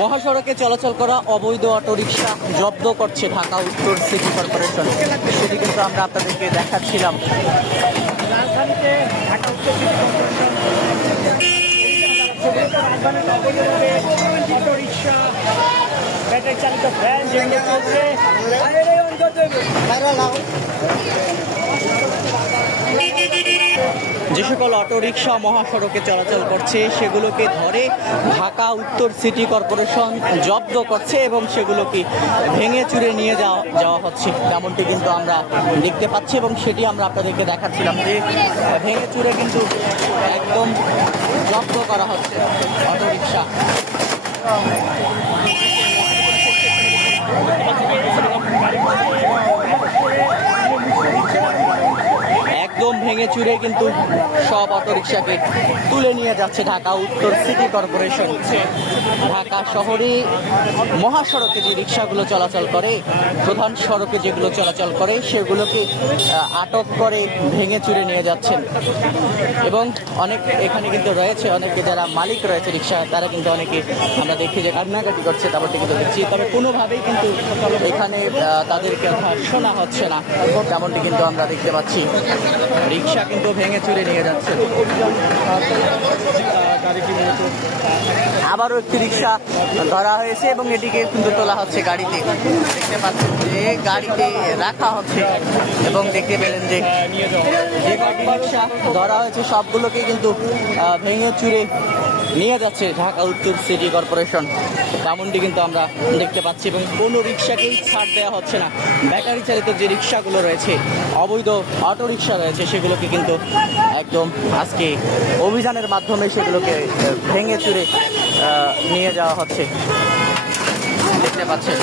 মহাসড়কে চলাচল করা অবৈধ অটোরিকশা জব্দ করছে ঢাকা উত্তর সিটি কর্পোরেশন। সেটি কিন্তু আমরা আপনাদেরকে দেখাচ্ছিলাম। রাজধানীতে ঢাকা উত্তর সিটি কর্পোরেশন রাজধানীতে অবৈধভাবে অটোরিকশা, ব্যাটারি চালিত ভ্যান যেগুলো চলছে, যে সকল অটোরিকশা মহাসড়কে চলাচল করছে সেগুলোকে ধরে ঢাকা উত্তর সিটি কর্পোরেশন জব্দ করছে এবং সেগুলোকে ভেঙে চুরে নিয়ে যাওয়া হচ্ছে, তেমনটি কিন্তু আমরা দেখতে পাচ্ছি এবং সেটি আমরা আপনাদেরকে দেখাচ্ছিলাম যে ভেঙে চুরে কিন্তু একদম জব্দ করা হচ্ছে অটোরিকশা। একদম ভেঙে চুরে কিন্তু সব অটোরিকশাকে তুলে নিয়ে যাচ্ছে ঢাকা উত্তর সিটি কর্পোরেশন। ঢাকা শহরে মহাসড়কে যে রিক্সাগুলো চলাচল করে, প্রধান সড়কে যেগুলো চলাচল করে সেগুলোকে আটক করে ভেঙে চুরে নিয়ে যাচ্ছেন এবং অনেক এখানে কিন্তু রয়েছে অনেকে যারা মালিক রয়েছে রিক্সা, তারা কিন্তু অনেকে আমরা দেখি যে কান্নাকাটি করছে, তারপরটি কিন্তু দেখছি, তবে কোনোভাবেই কিন্তু এখানে তাদেরকে শোনা হচ্ছে না, তেমনটি কিন্তু আমরা দেখতে পাচ্ছি। রিক্সা কিন্তু ভেঙে চুরে নিয়ে যাচ্ছে। আবারও একটি রিক্সা ধরা হয়েছে এবং এটিকে কিন্তু তোলা হচ্ছে গাড়িতে, দেখতে পাচ্ছেন যে গাড়িতে রাখা হচ্ছে এবং দেখতে পেলেন যে যে কটি রিক্সা ধরা হয়েছে সবগুলোকেই কিন্তু ভেঙে চুরে নিয়ে যাচ্ছে ঢাকা উত্তর সিটি কর্পোরেশন, তেমনটি কিন্তু আমরা দেখতে পাচ্ছি এবং কোনো রিক্সাকেই ছাড় দেওয়া হচ্ছে না। ব্যাটারি চালিত যে রিক্সাগুলো রয়েছে, অবৈধ অটো রিক্সা রয়েছে, সেগুলোকে কিন্তু একদম আজকে অভিযানের মাধ্যমে সেগুলোকে ভেঙে চুরে নিয়ে যাওয়া হচ্ছে, দেখতে পাচ্ছেন।